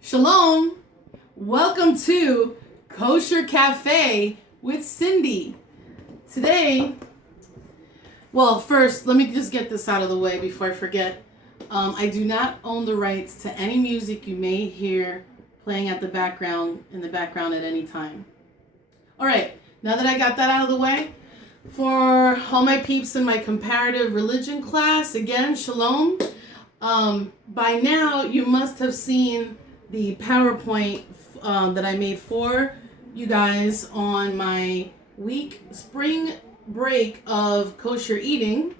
Shalom! Welcome to Kosher Cafe with Cindy. Today, first, let me just get this out of the way before I forget. I do not own the rights to any music you may hear playing in the background at any time. All right, now that I got that out of the way, for all my peeps in my comparative religion class, again, shalom. By now, you must have seen the PowerPoint that I made for you guys on my spring break of kosher eating.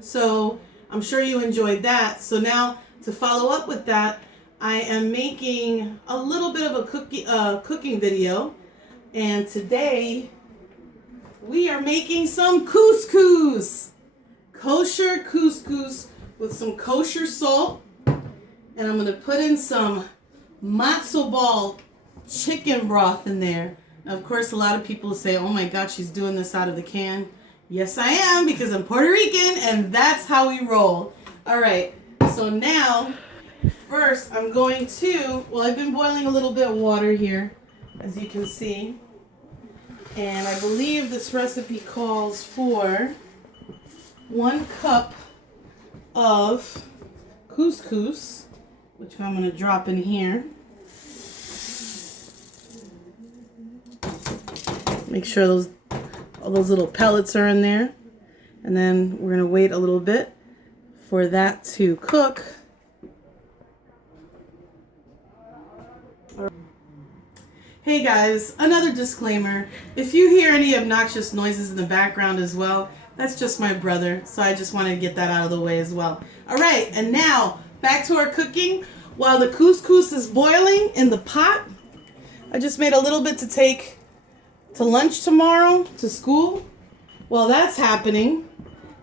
So I'm sure you enjoyed that. So now to follow up with that, I am making a little bit of a cooking video. And today we are making some couscous. Kosher couscous with some kosher salt. And I'm going to put in some matzo ball chicken broth in there. Now, of course, a lot of people say, oh my God, she's doing this out of the can. Yes, I am, because I'm Puerto Rican and that's how we roll. All right, so now, first I'm going to, I've been boiling a little bit of water here, as you can see. And I believe this recipe calls for 1 cup of couscous, which I'm going to drop in here. Make sure all those little pellets are in there. And then we're going to wait a little bit for that to cook. Hey guys, another disclaimer. If you hear any obnoxious noises in the background as well, that's just my brother. So I just wanted to get that out of the way as well. All right, and now back to our cooking. While the couscous is boiling in the pot, I just made a little bit to take to lunch tomorrow, to school. While that's happening,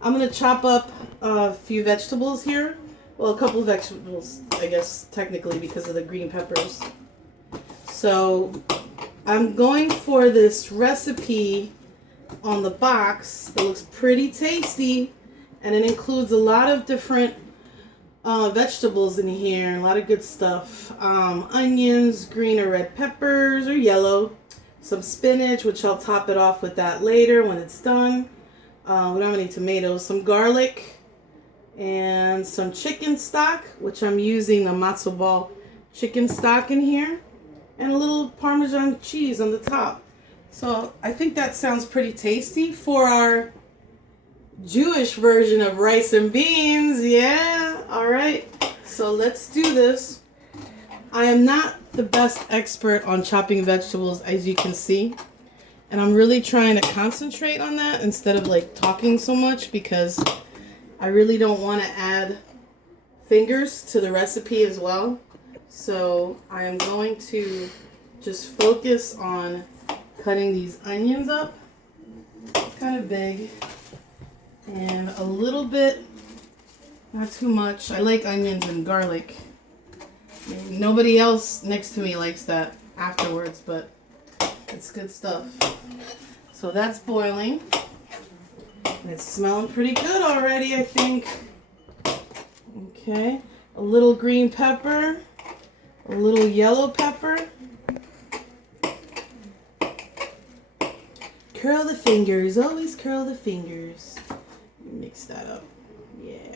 I'm going to chop up a few vegetables here. Well, a couple of vegetables, I guess, technically, because of the green peppers. So I'm going for this recipe on the box. It looks pretty tasty, and it includes a lot of different vegetables in here, a lot of good stuff. Onions, green or red peppers, or yellow. Some spinach, which I'll top it off with that later when it's done. We don't have any tomatoes. Some garlic and some chicken stock, which I'm using the matzo ball chicken stock in here, and a little Parmesan cheese on the top. So I think that sounds pretty tasty for our Jewish version of rice and beans. Yeah, all right. So let's do this. I am not the best expert on chopping vegetables, as you can see. And I'm really trying to concentrate on that instead of talking so much, because I really don't want to add fingers to the recipe as well. So I am going to just focus on cutting these onions up, kind of big, and a little bit, not too much. I like onions and garlic. Nobody else next to me likes that afterwards, but it's good stuff. So that's boiling. And it's smelling pretty good already, I think. Okay, a little green pepper, a little yellow pepper. Curl the fingers, always curl the fingers. Mix that up. Yeah.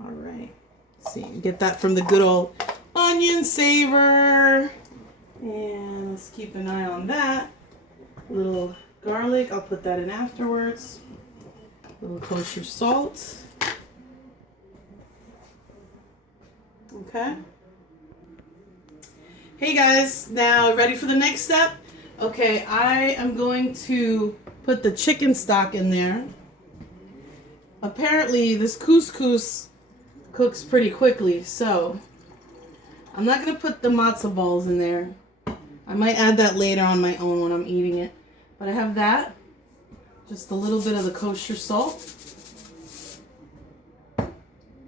All right. See, get that from the good old onion saver. And let's keep an eye on that. A little garlic, I'll put that in afterwards. A little kosher salt. Okay. Hey guys, now ready for the next step? Okay, I am going to put the chicken stock in there. Apparently, this couscous cooks pretty quickly, so I'm not going to put the matzo balls in there. I might add that later on my own when I'm eating it. But I have that. Just a little bit of the kosher salt.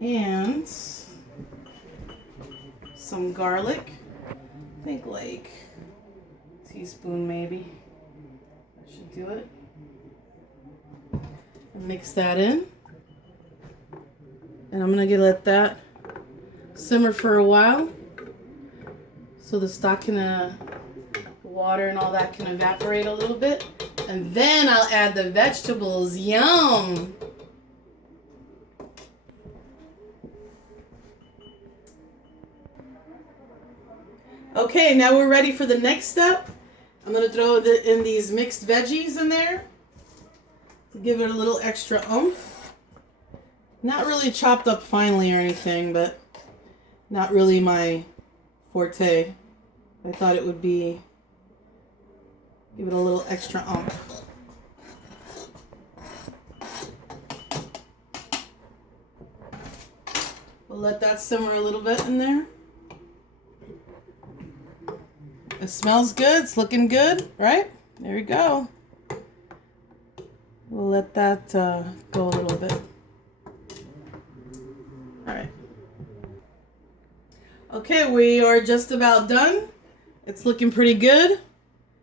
And some garlic. I think like a teaspoon maybe. That should do it. And mix that in. And I'm going to let that simmer for a while. so the stock can, water and all that can evaporate a little bit. And then I'll add the vegetables. Yum! Okay, now we're ready for the next step. I'm going to throw in these mixed veggies in there to give it a little extra oomph. Not really chopped up finely or anything, but not really my forte. I thought it would be, give it a little extra oomph. We'll let that simmer a little bit in there. It smells good. It's looking good, right? There we go. We'll let that go a little bit. All right. Okay, we are just about done. It's looking pretty good.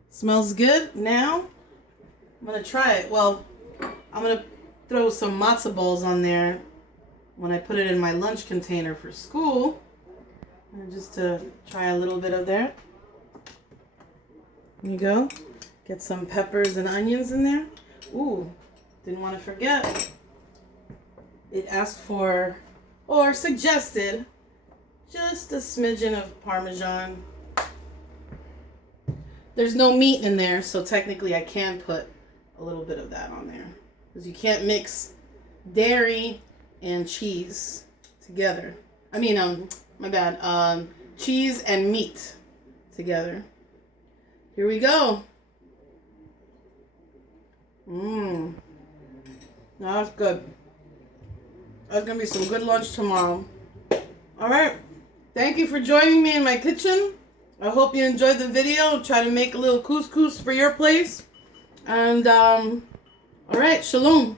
Smells good. Now, I'm going to try it. Well, I'm going to throw some matzo balls on there when I put it in my lunch container for school. And just to try a little bit of there. There you go. Get some peppers and onions in there. Ooh, didn't want to forget. It asked for, or suggested, just a smidgen of Parmesan. There's no meat in there, so technically I can put a little bit of that on there. Because you can't mix dairy and cheese together. I mean, my bad. Cheese and meat together. Here we go. Now that's good. That's going to be some good lunch tomorrow. All right. Thank you for joining me in my kitchen. I hope you enjoyed the video. Try to make a little couscous for your place. And, all right. Shalom.